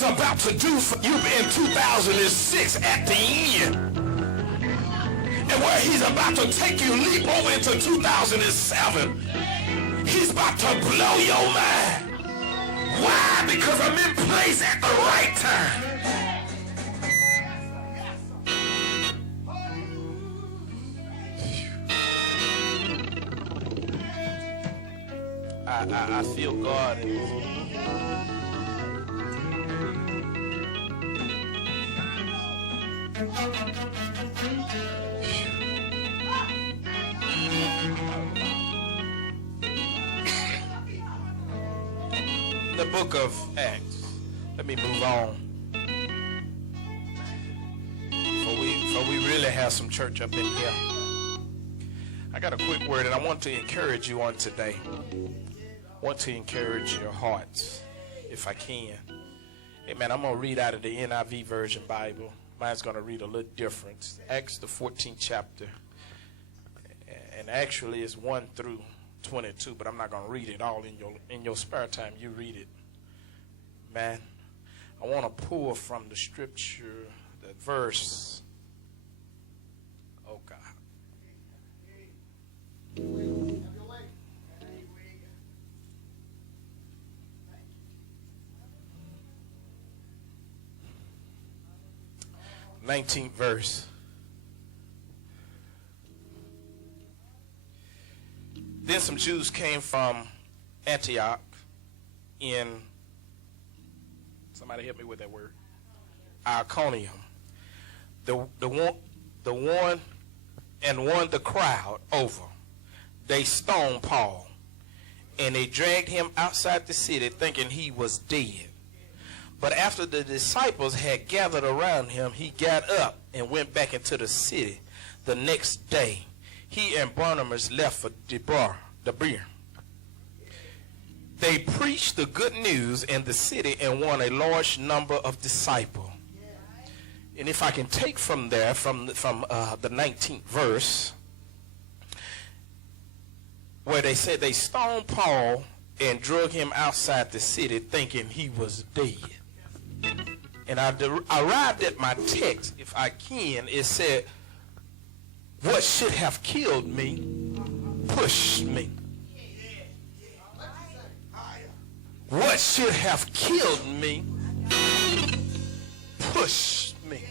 God's about to do for you in 2006 at the end. And where he's about to take you, leap over into 2007. He's about to blow your mind. Why? Because I'm in place at the right time. I feel God. The book of Acts. Let me move on. For we really have some church up in here. I got a quick word, and I want to encourage you on today. I want to encourage your hearts, if I can. Amen. I'm going to read out of the NIV version Bible. Mine's going to read a little different. Acts the 14th chapter. And actually it's 1 through 22, but I'm not going to read it all in your spare time. You read it. Man, I want to pull from the scripture, the verse. Oh, God. 19th verse. Then some Jews came from Antioch in, somebody help me with that word, Iconium. The one won the crowd over. They stoned Paul, and they dragged him outside the city thinking he was dead. But after the disciples had gathered around him, he got up and went back into the city. The next day, he and Barnabas left for Debar. They preached the good news in the city and won a large number of disciples. And if I can take from there, from the 19th verse, where they said they stoned Paul and drug him outside the city thinking he was dead. And I arrived at my text, if I can. It said, what should have killed me pushed me. What should have killed me pushed me.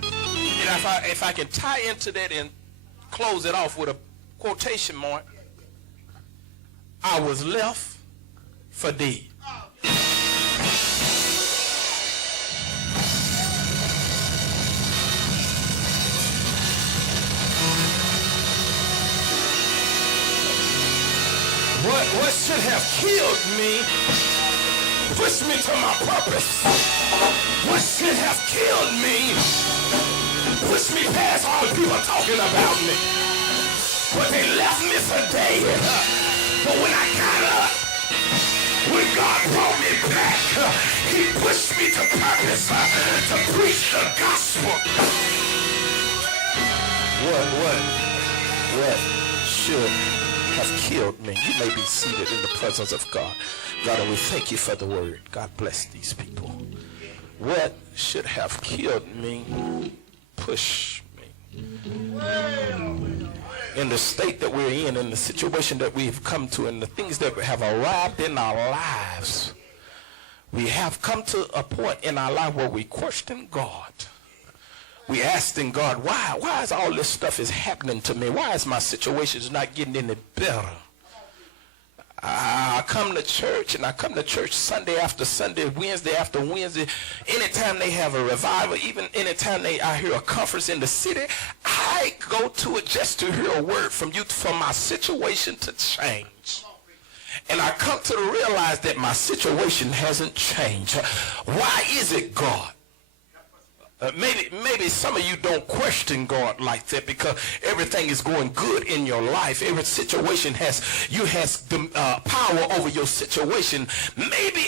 And if I can tie into that and close it off with a quotation mark, I was left for dead. What should have killed me pushed me to my purpose. What should have killed me pushed me past all the people talking about me. But they left me for dead. But when I got up, when God brought me back, he pushed me to purpose to preach the gospel. What should have killed me? You may be seated in the presence of God. God, and we thank you for the word. God bless these people. What should have killed me pushed me. In the state that we're in the situation that we've come to, and the things that have arrived in our lives, we have come to a point in our life where we question God. We asking God, why is all this stuff is happening to me? Why is my situation not getting any better? I come to church, and I come to church Sunday after Sunday, Wednesday after Wednesday. Anytime they have a revival, even anytime I hear a conference in the city, I go to it just to hear a word from you for my situation to change. And I come to realize that my situation hasn't changed. Why is it, God? Maybe some of you don't question God like that because everything is going good in your life. Every situation has the power over your situation. Maybe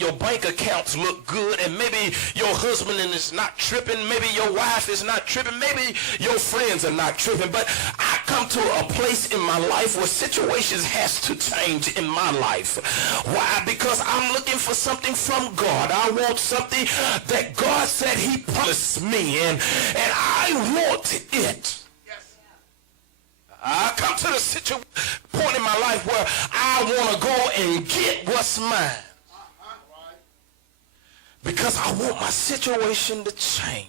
your bank accounts look good, and maybe your husband is not tripping. Maybe your wife is not tripping. Maybe your friends are not tripping. But I come to a place in my life where situations has to change in my life. Why? Because I'm looking for something from God. I want something that God said he promised me, and I want it. I come to the point in my life where I want to go and get what's mine. Because I want my situation to change.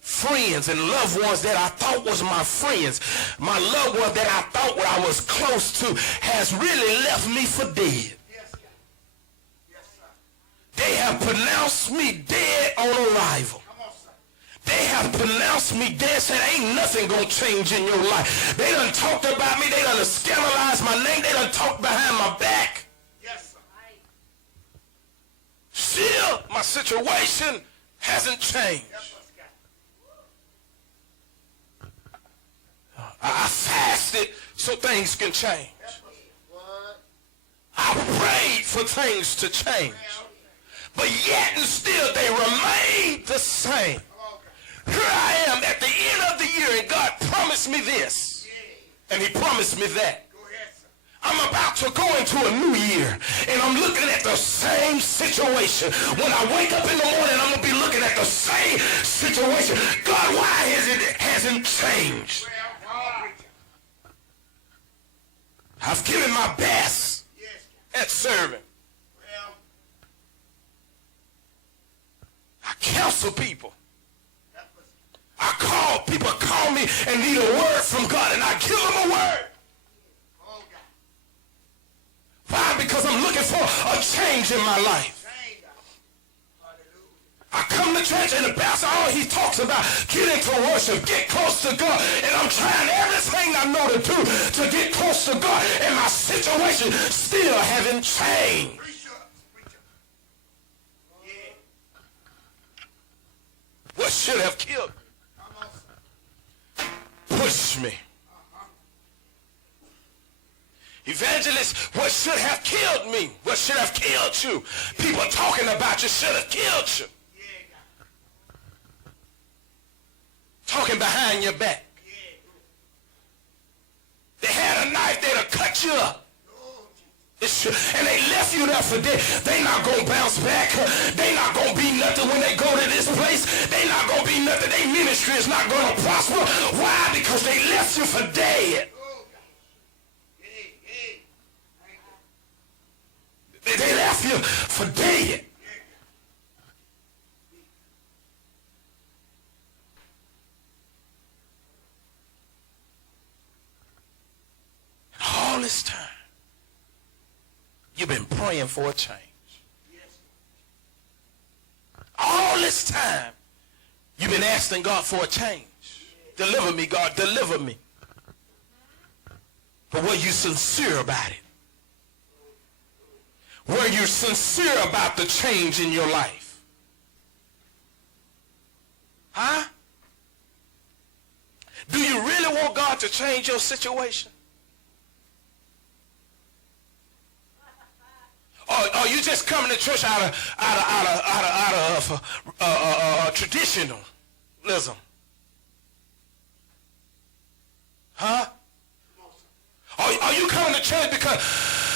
Friends and loved ones that I thought was my friends, my loved ones that I thought what I was close to, has really left me for dead. They have pronounced me dead on arrival. They have pronounced me dead, said ain't nothing gonna change in your life. They done talked about me, they done scandalized my name, they done talked behind my back. Yes, sir. Still, my situation hasn't changed. I fasted so things can change. I prayed for things to change. But yet and still they remain the same. Here I am at the end of the year, and God promised me this, and he promised me that. I'm about to go into a new year, and I'm looking at the same situation. When I wake up in the morning, I'm going to be looking at the same situation. God, why hasn't changed? I've given my best at serving. I counsel people. I call people, call me and need a word from God, and I give them a word. Why? Because I'm looking for a change in my life. I come to church and the pastor, all he talks about, get into worship, get close to God. And I'm trying everything I know to do to get close to God. And my situation still hasn't changed. What should have killed me? Push me. Evangelist, what should have killed me? What should have killed you? People talking about you should have killed you. Talking behind your back. They had a knife, they'd have cut you up. And they left you there for dead. They not going to bounce back. They not going to be nothing when they go to this place. They not going to be nothing. Their ministry is not going to prosper. Why? Because they left you for dead. They left you for dead. All this time, you've been praying for a change. All this time, you've been asking God for a change. Deliver me, God, deliver me. But were you sincere about it? Were you sincere about the change in your life? Huh? Do you really want God to change your situation? Or you just coming to church out of traditionalism? Huh? Are you coming to church because